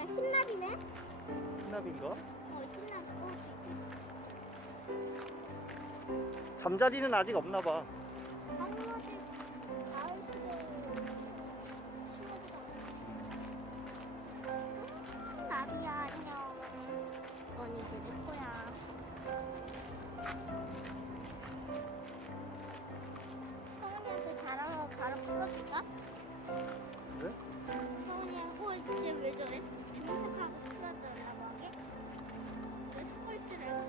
야, 신나비네? 신나비인가? 신나비. 잠자리는 아직 없나봐. 강아지 가을 때 나비야, 안녕. 넌 이제 내 거야. 성훈이한테 자랑하고 바로 풀어줄까? 그래? 성훈이하고 쟤왜 저래? 주문책하고 풀어달라고 하게? 왜 스컬트를 하고?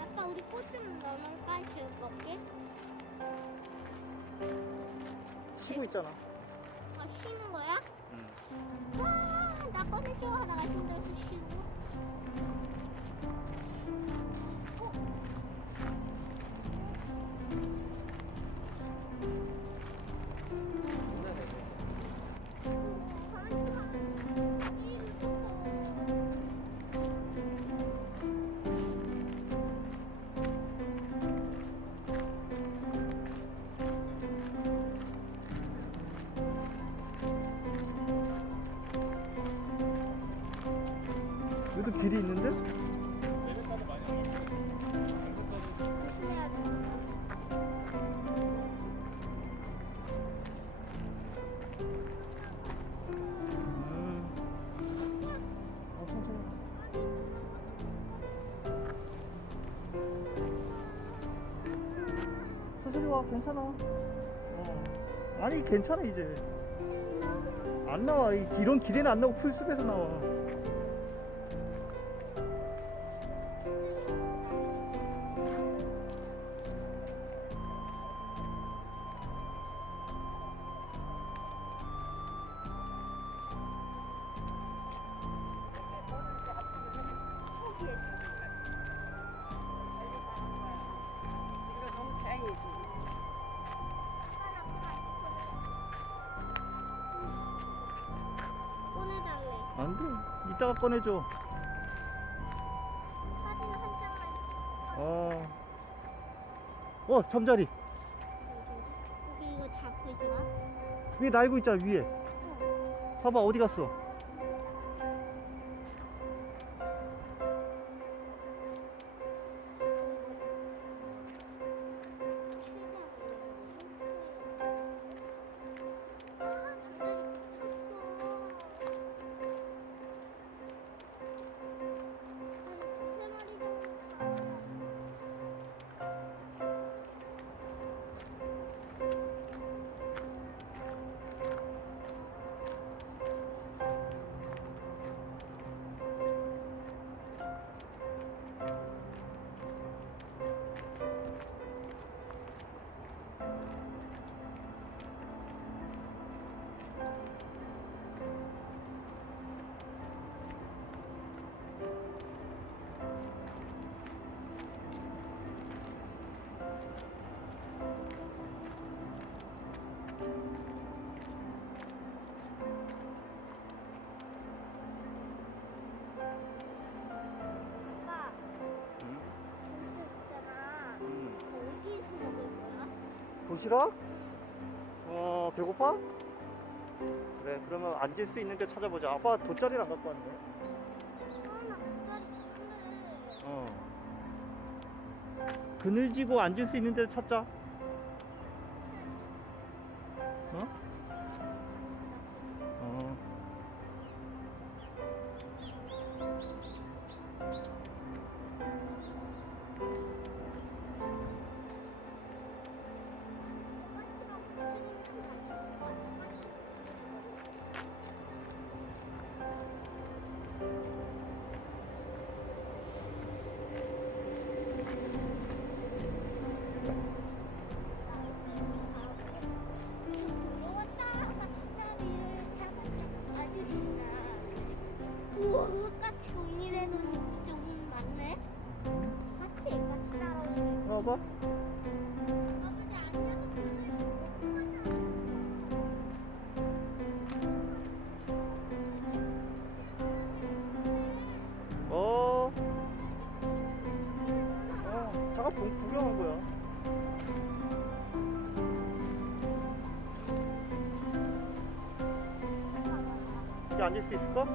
아빠 우리 꽃 좀 넣어놓을까? 지금 먹게? 쉬고 있잖아. 쉬는 거야? 응. 와, 나 꺼내줘 하다가 힘들어서 쉬고. 여기도 길이 있는데? 조심해야 돼. 천천히 와, 괜찮아. 아니, 괜찮아, 이제. 안 나와. 이런 길에는 안 나오고 풀숲에서 나와. 이거 너무 다행이지. 꺼내달래. 안 돼. 이따가 꺼내줘. 사진 한 장만. 잠자리. 여기 이거 잡고 있어봐. 위에 날고 있잖아, 위에. 어. 봐봐, 어디 갔어? 아빠, 점심 있잖아. 어디서 먹을 거야? 도시락? 배고파? 그래, 그러면 앉을 수 있는 데 찾아보자. 아빠 돗자리를 안 갖고 왔네. 나 돗자리 있는데. 그늘지고 앉을 수 있는 데를 찾자. 어? 어. 우와, 끝까지 운이래도 진짜 운 많네. 같이 같이 따라오네. 봐봐. 아버지 앉아서 눈을 잠깐 구경한 거야. 여기 앉을 수 있을까?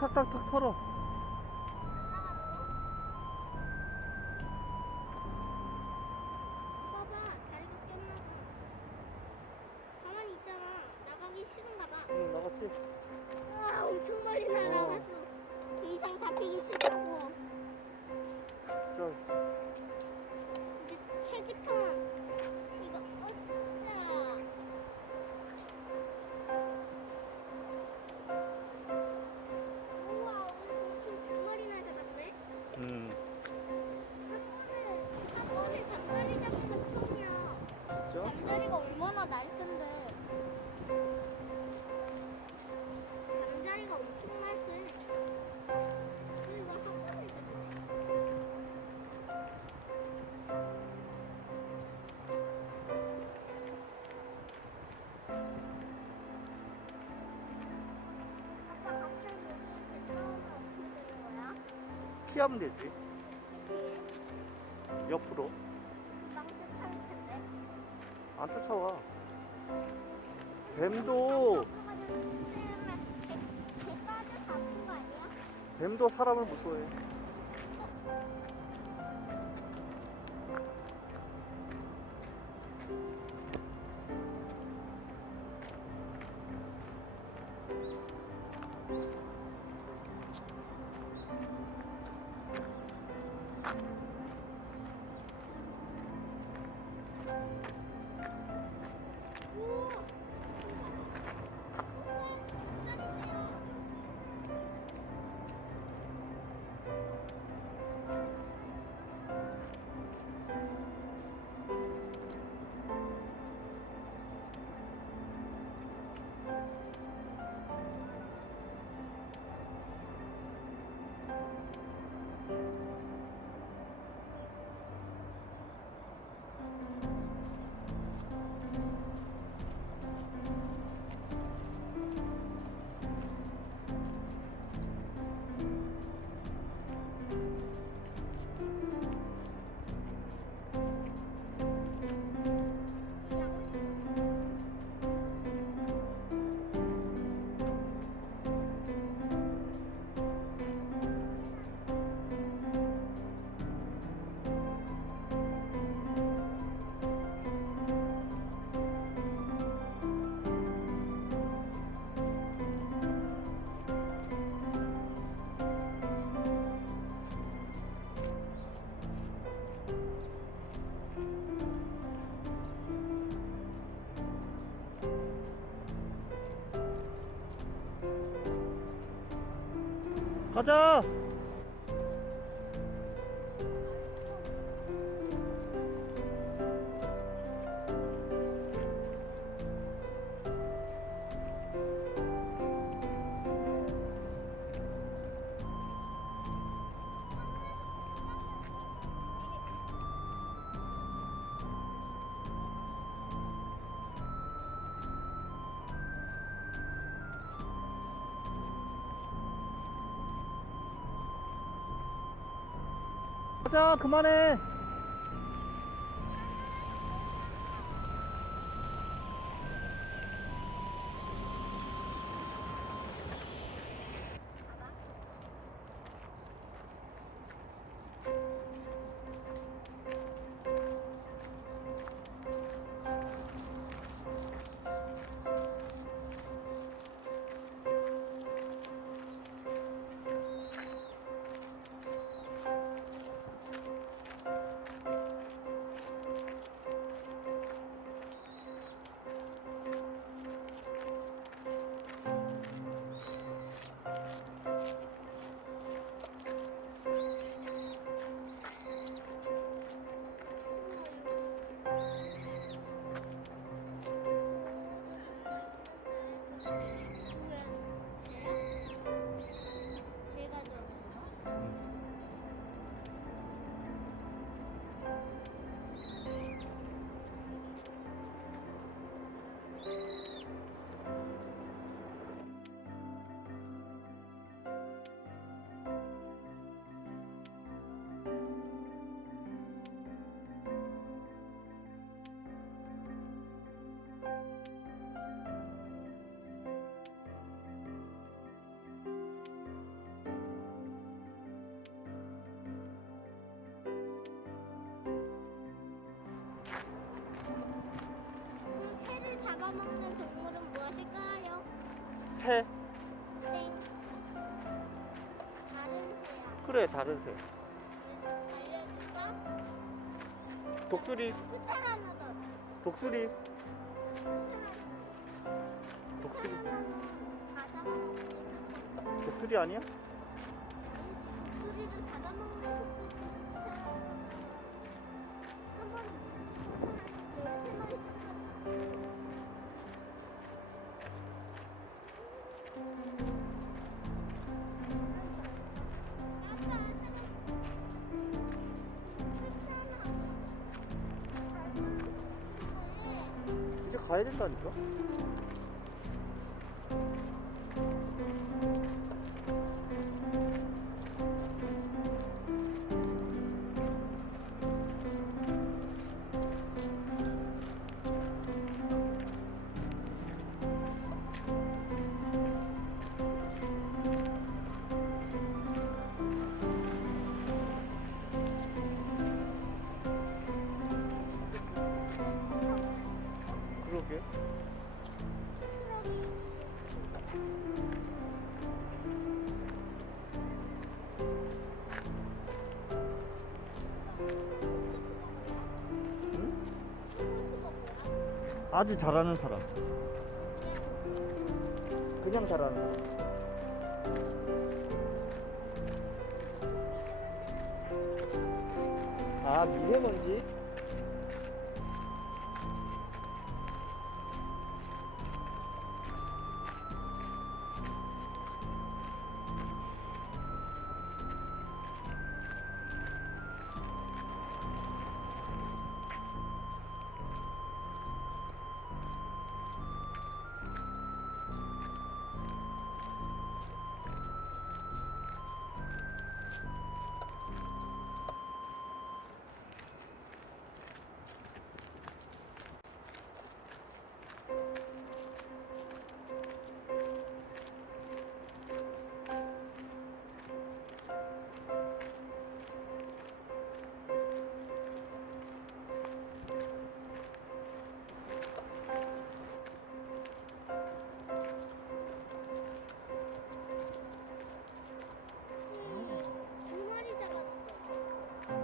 탁탁탁 털어. 봐봐, 다리가 꼈나 봐. 가만히 있잖아. 나가기 싫은가 봐. 응, 나갔지? 와, 엄청 멀리 날아갔어. 더 이상 잡히기 싫다고. 자, 이제 채집하면 이거 없자. 우와, 오늘 엄청 두 마리나 잡았네. 음, 한 번에 잠자리 잡는 거 처음이야. 진짜? 잠자리가 얼마나 날 텐데. 잠자리가 엄청 날쌘. 그리고 한 번에 잡았네. 아빠 갑자기 여기 들어오면 어떻게 되는 거야? 피하면 되지. 옆으로. 망치 탈 텐데. 안 쫓아와. 뱀도, 개까지 잡은 거 아니야? 뱀도 사람을 무서워해. 우와. 가자! 가자, 그만해. 잡아먹는 동물은 무엇일까요? 새. 땡. 다른 새야. 그래, 다른 새. 알려줄까? 독수리. 프테라노돈. 독수리. 독수리. 프테라노돈 다 잡아먹는 새. 독수리 아니야? 독수리를 잡아먹는 새끼. 한번 13마리 이제 가야 된다니까? 그러게. 응? 아주 잘하는 사람. 그냥 잘하는 사람. 아, 미세먼지? 두 마리 잡았어.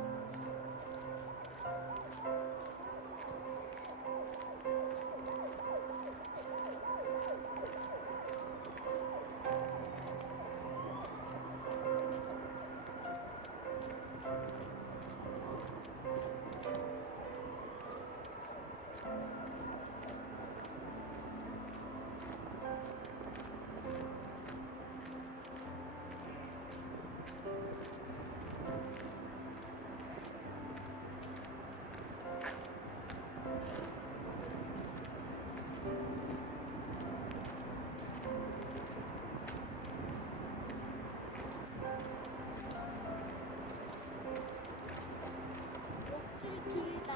목줄이 길다.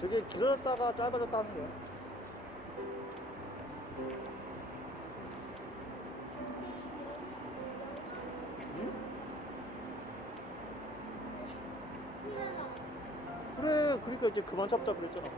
저게 길어졌다가 짧아졌다 하는 거야. 응? 휘날라. 그래, 그러니까 이제 그만 잡자 그랬잖아.